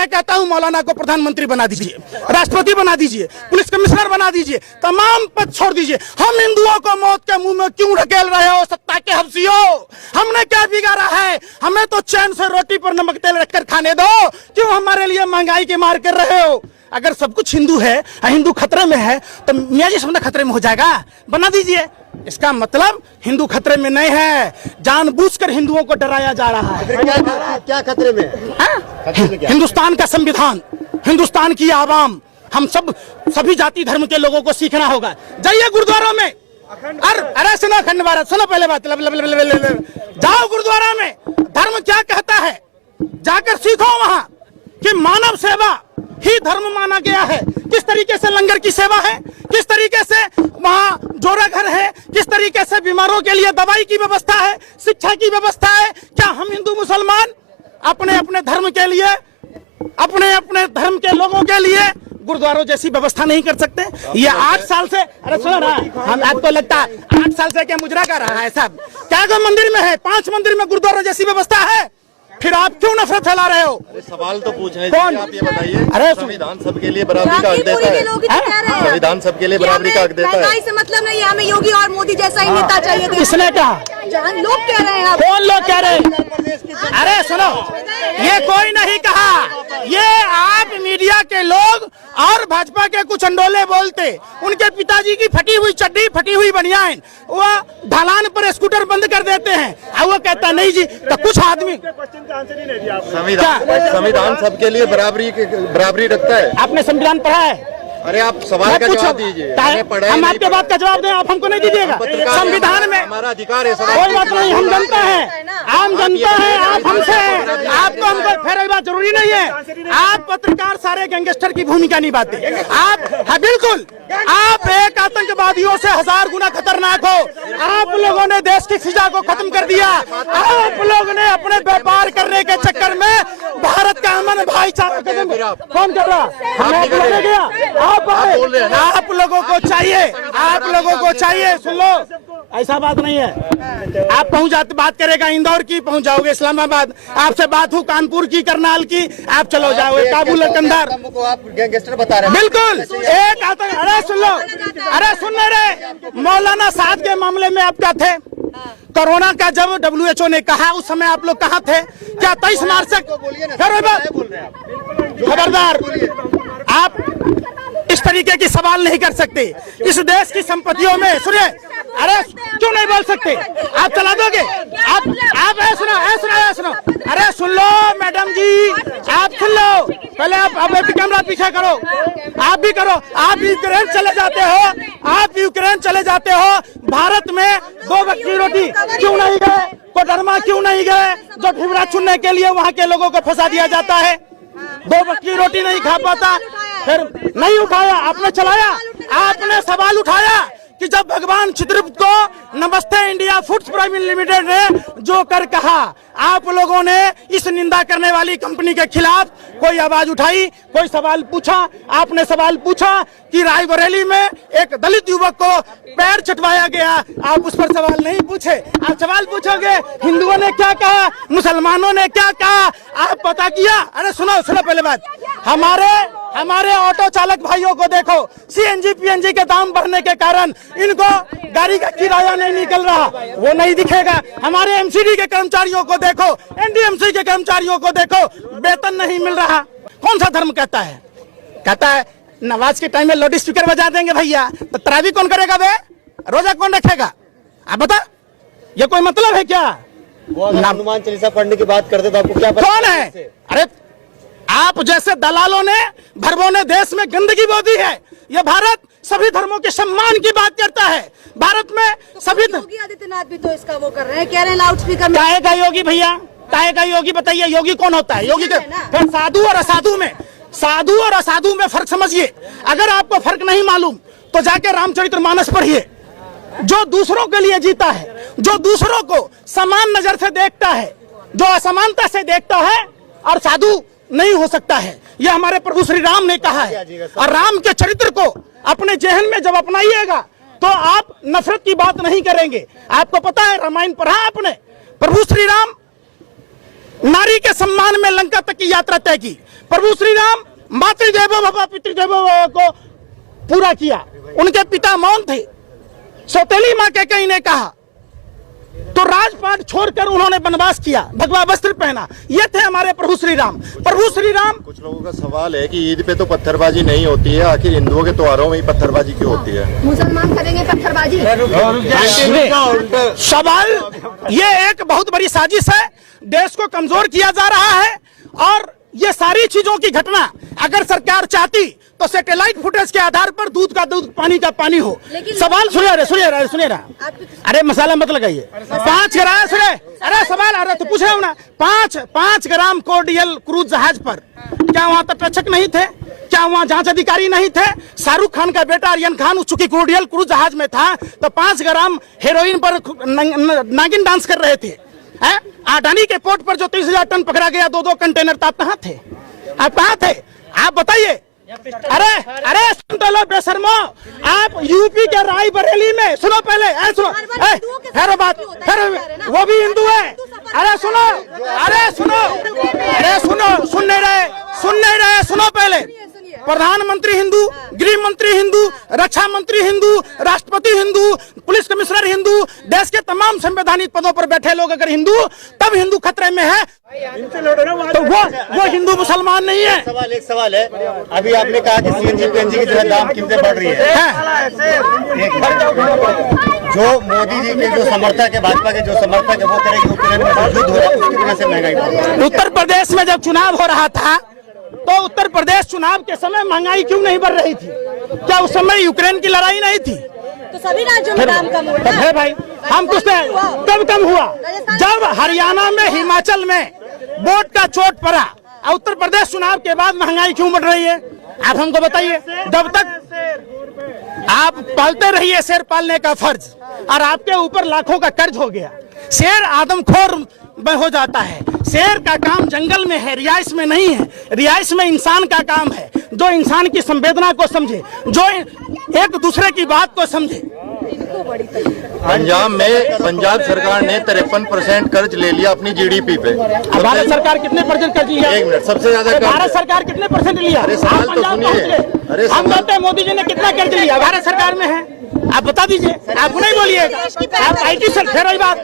मैं कहता हूं मौलाना को प्रधानमंत्री बना दीजिए, राष्ट्रपति बना दीजिए, पुलिस कमिश्नर बना दीजिए, तमाम पद छोड़ दीजिए। हम हिंदुओं को मौत के मुंह में क्यों ढकेल रहे हो सत्ता के हफ्सियों? हमने क्या बिगाड़ा है? हमें तो चैन से रोटी पर नमक तेल रखकर खाने दो, क्यों हमारे लिए महंगाई की मार कर रहे हो? अगर सब कुछ हिंदू है, हिंदू खतरे में है, तो मियां जी समझना खतरे में हो जाएगा, बना दीजिए। इसका मतलब हिंदू खतरे में नहीं है, जानबूझकर हिंदुओं को डराया जा रहा है। क्या खतरे में है? हिंदुस्तान का संविधान, हिंदुस्तान की आवाम, हम सभी जाति धर्म के लोगों को सीखना होगा। जाइए गुरुद्वारों में, अरे सुनो अखंड भारत, सुनो पहले बात, जाओ गुरुद्वारा में, धर्म क्या कहता है जाकर सीखो वहां कि मानव सेवा ही धर्म माना गया है। किस तरीके से लंगर की सेवा है, किस तरीके से वहाँ जोरा घर है, किस तरीके से बीमारों के लिए दवाई की व्यवस्था है, शिक्षा की व्यवस्था है। क्या हम हिंदू मुसलमान अपने अपने धर्म के लिए, अपने अपने धर्म के लोगों के लिए गुरुद्वारों जैसी व्यवस्था नहीं कर सकते? ये 8 साल से, अरे सुनो ना, हम आपको लगता है 8 साल से क्या मुजरा कर रहा है सब? क्या मंदिर में है, 5 मंदिर में गुरुद्वारों जैसी व्यवस्था है, फिर आप क्यों नफरत फैला रहे हो? अरे सवाल तो पूछ रहे हैं, कौन? आप ये बताइए। अरे संविधान सबके लिए बराबरी का हक देता है। संविधान सबके लिए बराबरी का हक देता है। महंगाई से मतलब नहीं है, हमें योगी और मोदी जैसा ही नेता चाहिए। किसने कहा? लोग कह रहे हैं। कौन लोग कह रहे हैं? अरे सुनो, ये कोई नहीं कहा, ये आप मीडिया के लोग और भाजपा के कुछ अंडोले बोलते। उनके पिताजी की फटी हुई चड्डी, फटी हुई बनियान, वो ढलान पर स्कूटर बंद कर देते हैं और वो कहता नहीं जी। तो कुछ आदमी, संविधान सबके लिए बराबरी रखता है। आपने संविधान पढ़ा है? अरे आप सवाल का जवाब दीजिए। हम आपके बात का जवाब दें, आप हमको नहीं दीजिएगा। संविधान में हमारा अधिकार है। कोई बात नहीं, हम जनता है, आम जनता है, आप हमसे हैं, आपको हमको फिर बात जरूरी नहीं है। आप पत्रकार सारे गैंगस्टर की भूमिका निभाते आप। हाँ बिल्कुल, आप एक आतंकवादियों से 1000 गुना खतरनाक हो। आप लोगों ने देश की फिजा को खत्म कर दिया। आप लोगों ने अपने व्यापार करने के चक्कर में भारत का अमन भाईचारा कौन कर रहा? आप लोगों को चाहिए, आप लोगों को चाहिए, सुन लो, ऐसा बात नहीं है। आप पहुंच जाते, बात करेगा इंदौर की, पहुंच जाओगे इस्लामाबाद। आपसे बात हो कानपुर की, करनाल की, आप चलो जाओ काबुल, कंधार। आप गैंगस्टर बता रहे हैं। बिल्कुल एक आतंक। अरे सुन लो, अरे सुन रहे, मौलाना साद के मामले में आप क्या थे? कोरोना का जब WHO ने कहा उस समय आप लोग कहाँ थे? क्या 23 मार्च से? खबरदार, आप इस तरीके की सवाल नहीं कर सकते। इस देश की संपत्तियों में, सुनिए, अरे क्यों नहीं बोल सकते? आप चला दोगे? आप सुनो, अरे सुन लो मैडम जी, आप सुन लो पहले। आप कैमरा पीछे करो, आप भी करो। आप यूक्रेन चले जाते हो, आप यूक्रेन चले जाते हो, भारत में 2 वक्त की रोटी क्यों नहीं गए? कोडरमा क्यों नहीं गए? जो ठिबरा चुनने के लिए वहाँ के लोगों को फंसा दिया जाता है, 2 वक्त की रोटी नहीं खा पाता, फिर नहीं उठाया, आपने चलाया, आपने सवाल उठाया कि जब भगवान चित्रगुप्त को नमस्ते इंडिया फूड्स प्राइवेट लिमिटेड ने जो कर कहा, आप लोगों ने इस निंदा करने वाली कंपनी के खिलाफ कोई आवाज उठाई, कोई सवाल पूछा? आपने सवाल पूछा कि रायबरेली में एक दलित युवक को पैर चटवाया गया, आप उस पर सवाल नहीं पूछे। आप सवाल पूछोगे हिंदुओं ने क्या कहा, मुसलमानों ने क्या कहा, आप पता किया? अरे सुनो पहले बात, हमारे ऑटो चालक भाइयों को देखो, CNG PNG के दाम बढ़ने के कारण इनको गाड़ी का किराया नहीं निकल रहा, वो नहीं दिखेगा। हमारे MCD के कर्मचारियों को देखो, NDMC के कर्मचारियों को देखो, वेतन नहीं मिल रहा। कौन सा धर्म कहता है? कहता है नमाज के टाइम में लाउड स्पीकर बजा देंगे भैया, तो तरावी कौन करेगा बे? रोजा कौन रखेगा? आप बता, ये कोई मतलब है क्या? हनुमान चालीसा पढ़ने की बात करते तो आपको क्या पता? कौन है? अरे आप जैसे दलालों ने, भरबों ने देश में गंदगी बो दी है। ये भारत सभी धर्मों के सम्मान की बात करता है। भारत में सभी योगी आदित्यनाथ भी तो इसका वो कर रहे हैं, कह रहे हैं लाउड स्पीकर। काहे का योगी भैया? काहे का योगी? बताइए योगी कौन होता है? योगी फिर साधु और असाधु में फर्क समझिए। अगर आपको फर्क नहीं मालूम तो जाके रामचरितमानस पढ़िए। जो दूसरों के लिए जीता है, जो दूसरों को समान नजर से देखता है, जो असमानता से देखता है, और साधु नहीं हो सकता है। यह हमारे प्रभु श्री राम ने कहा है। और राम के चरित्र को अपने जहन में जब अपनाइएगा तो आप नफरत की बात नहीं करेंगे। आपको पता है, रामायण पढ़ा आपने? प्रभु श्री राम नारी के सम्मान में लंका तक की यात्रा तय की। प्रभु श्री राम मातृदेवो भव पितृदेवो भव को पूरा किया। उनके पिता मौन थे। सौतेली मां कैकेयी ने कहा तो राजपाट छोड़कर उन्होंने वनवास किया, भगवा वस्त्र पहना। ये थे हमारे प्रभु श्री राम। प्रभु श्री राम। कुछ लोगों का सवाल है कि ईद पे तो पत्थरबाजी नहीं होती है, आखिर हिंदुओं के त्योहारों में ही पत्थरबाजी क्यों होती है? मुसलमान करेंगे पत्थरबाजी? सवाल ये एक बहुत बड़ी साजिश है, देश को कमजोर किया जा रहा है। और ये सारी चीजों की घटना अगर सरकार चाहती तो सैटेलाइट फुटेज के आधार पर दूध का दूध पानी का पानी हो। सवाल सुनिए ना, अरे मसाला मत लगाइए। 5 ग्राम सुने, अरे सवाल आ रहा तो पूछ रहा हूं ना। 5 ग्राम कोर्डियल क्रूज जहाज पर क्या वहां तटरक्षक नहीं थे? क्या वहां जांच अधिकारी नहीं थे? शाहरुख खान का बेटा आर्यन खान चूंकि कोर्डियल क्रूज जहाज में था तो 5 ग्राम हेरोइन पर नागिन डांस कर रहे थे। अडानी के पोर्ट पर जो 30,000 टन पकड़ा गया 2-2 कंटेनर, तो आप कहाँ थे? आप कहाँ थे? आप बताइए। अरे सुन तो लो बेशर्मो, आप यूपी के रायबरेली में सुनो पहले, सुनो बात, वो भी हिंदू है। अरे सुनो, सुन नहीं रहे, सुनो पहले। प्रधानमंत्री हिंदू, गृह मंत्री हिंदू, रक्षा मंत्री हिंदू, राष्ट्रपति हिंदू, पुलिस कमिश्नर हिंदू, देश के तमाम संवैधानिक पदों पर बैठे लोग अगर हिंदू, तब हिंदू खतरे में है। तो वो हिंदू मुसलमान नहीं है। एक सवाल है, अभी आपने कहा कि सीएनजी पीएनजी की जो है दाम कीमतें बढ़ रही है। जो मोदी जी के जो समर्थक है, भाजपा के जो समर्थक है, वो कह रहे हैं यूक्रेन में युद्ध हो रहा है, उसकी वजह से महंगाई बढ़ रही है। उत्तर प्रदेश में जब चुनाव हो रहा था तो उत्तर प्रदेश चुनाव के समय महंगाई क्यों नहीं बढ़ रही थी? क्या उस समय यूक्रेन की लड़ाई नहीं थी? तो सभी राज्यों में दाम कम हो रहा है भाई। हम कुछ कब कम हुआ? जब हरियाणा में, हिमाचल में वोट का चोट पड़ा। उत्तर प्रदेश चुनाव के बाद महंगाई क्यों बढ़ रही है? आप हमको बताइए। जब तक आप पालते रहिए शेर पालने का फर्ज, और आपके ऊपर लाखों का कर्ज हो गया। शेर आदमखोर हो जाता है। शेर का काम जंगल में है, रिहाइश में नहीं है। रिहाइश में इंसान का काम है, जो इंसान की संवेदना को समझे, जो एक दूसरे की बात को समझे। पंजाब सरकार ने 53% कर्ज ले लिया अपनी जीडीपी पे। भारत सरकार कितने % कर्ज लिया? 1 मिनट, सबसे ज्यादा भारत सरकार कितने % लिया? अरे सवाल तो सुनिए। हम कहते हैं मोदी जी ने कितना कर्ज लिया? भारत सरकार में है, आप बता दीजिए। आप नहीं बोलिएगा, आप IT सर फिर वही बात।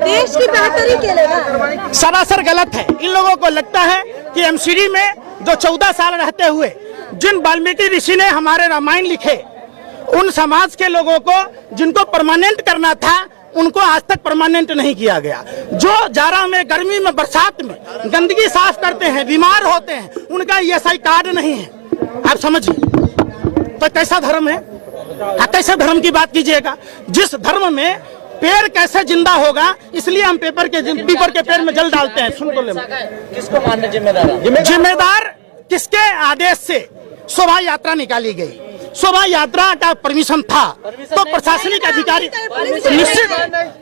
देश की बेहतरी के लिए सरासर गलत है। इन लोगों को लगता है कि MCD में जो 14 साल रहते हुए जिन वाल्मीकि ऋषि ने हमारे रामायण लिखे, उन समाज के लोगों को जिनको परमानेंट करना था, उनको आज तक परमानेंट नहीं किया गया। जो जाड़ा में, गर्मी में, बरसात में गंदगी साफ करते हैं, बीमार होते हैं, उनका ESI कार्ड नहीं है। आप समझिए तो कैसा धर्म है? कैसे धर्म की बात कीजिएगा? जिस धर्म में पेड़ कैसे जिंदा होगा, इसलिए हम पीपर के पेड़ में जल डालते हैं। सुन तो ले, किसको मानने जिम्मेदार? जिम्मेदार किसके आदेश से शोभा यात्रा निकाली गई? शोभा यात्रा का परमिशन था तो प्रशासनिक अधिकारी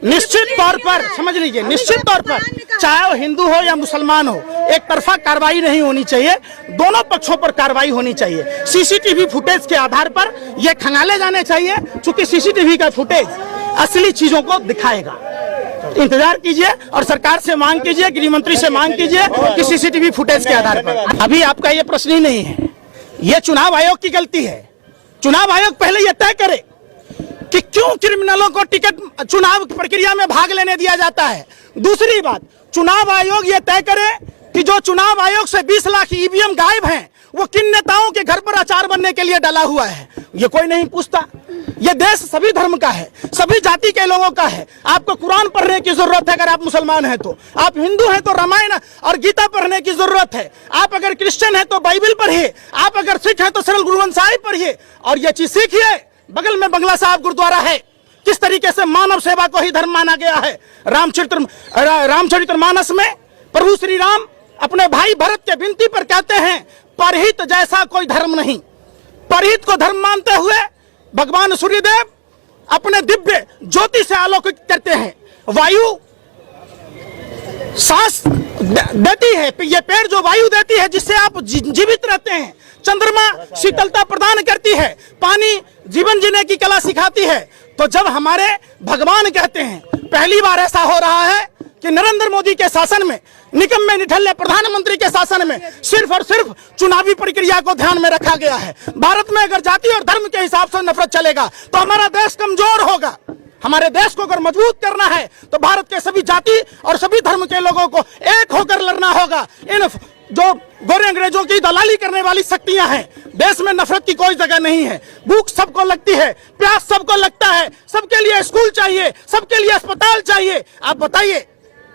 निश्चित तौर पर, समझ लीजिए, निश्चित तौर पर चाहे वो हिंदू हो या मुसलमान हो, एक तरफा कार्रवाई नहीं होनी चाहिए। दोनों पक्षों पर कार्रवाई होनी चाहिए। CCTV फुटेज के आधार पर ये खंगाले जाने चाहिए, क्योंकि CCTV का फुटेज असली चीजों को दिखाएगा। इंतजार कीजिए और सरकार से मांग कीजिए, गृह मंत्री से मांग कीजिए कि CCTV फुटेज के आधार पर। अभी आपका ये प्रश्न ही नहीं है, ये चुनाव आयोग की गलती है। चुनाव आयोग पहले यह तय करे कि क्यों क्रिमिनलों को टिकट चुनाव प्रक्रिया में भाग लेने दिया जाता है। दूसरी बात, चुनाव आयोग यह तय करे कि जो चुनाव आयोग से 20 लाख EVM गायब हैं, वो किन नेताओं के घर पर अचार बनने के लिए डाला हुआ है। ये कोई नहीं पूछता। ये देश सभी धर्म का है, सभी जाति के लोगों का है। आपको कुरान पढ़ने की जरूरत है अगर आप मुसलमान हैं तो, आप हिंदू हैं तो रामायण और गीता पढ़ने की जरूरत है, आप अगर क्रिश्चियन हैं तो बाइबल पढ़िए, आप अगर सिख हैं तो सरल गुरु ग्रंथ साहिब पढ़िए। और ये चीज सीखिए, बगल में बंगला साहब गुरुद्वारा है, किस तरीके से मानव सेवा को ही धर्म माना गया है। रामचरितमानस में प्रभु श्री राम अपने भाई भरत के विनती पर कहते हैं, परहित जैसा कोई धर्म नहीं। परहित को धर्म मानते हुए भगवान सूर्यदेव अपने दिव्य ज्योति से आलोकित करते हैं। वायु सांस देती है, ये पेड़ जो वायु देती है जिससे आप जीवित रहते हैं। चंद्रमा शीतलता प्रदान करती है, पानी जीवन जीने की कला सिखाती है। तो जब हमारे भगवान कहते हैं, पहली बार ऐसा हो रहा है कि नरेंद्र मोदी के शासन में निकम्मे निठल्ले प्रधानमंत्री के शासन में सिर्फ और सिर्फ चुनावी प्रक्रिया को ध्यान में रखा गया है। भारत में अगर जाति और धर्म के हिसाब से नफरत चलेगा तो हमारा देश कमजोर होगा। हमारे देश को अगर मजबूत करना है तो भारत के सभी जाति और सभी धर्म के लोगों को एक होकर लड़ना होगा। इन जो गोरे अंग्रेजों की दलाली करने वाली शक्तियां हैं, देश में नफरत की कोई जगह नहीं है। भूख सबको लगती है, प्यास सबको लगता है, सबके लिए स्कूल चाहिए, सबके लिए अस्पताल चाहिए। आप बताइए,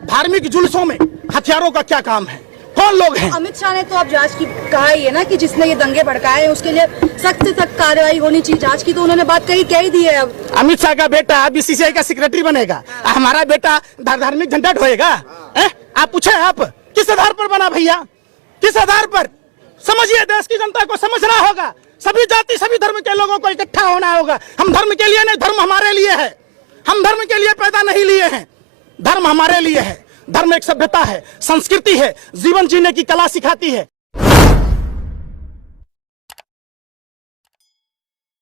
धार्मिक जुलूसों में हथियारों का क्या काम है? कौन लोग हैं? अमित शाह ने तो अब जांच की कहा ही है ना कि जिसने ये दंगे भड़काए हैं उसके लिए सख्त से सख्त कार्रवाई होनी चाहिए। जांच की तो उन्होंने बात कह ही दी है। अब अमित शाह का बेटा बीसीसीआई का सेक्रेटरी बनेगा, हमारा बेटा धार्मिक झंडा ढोएगा? आप पूछे, आप किस आधार पर बना भैया? किस आधार पर? समझिए, देश की जनता को समझना होगा। सभी जाति सभी धर्म के लोगों को इकट्ठा होना होगा। हम धर्म के लिए नहीं, धर्म हमारे लिए है। हम धर्म के लिए पैदा नहीं लिए हैं, धर्म हमारे लिए है। धर्म एक सभ्यता है, संस्कृति है, जीवन जीने की कला सिखाती है।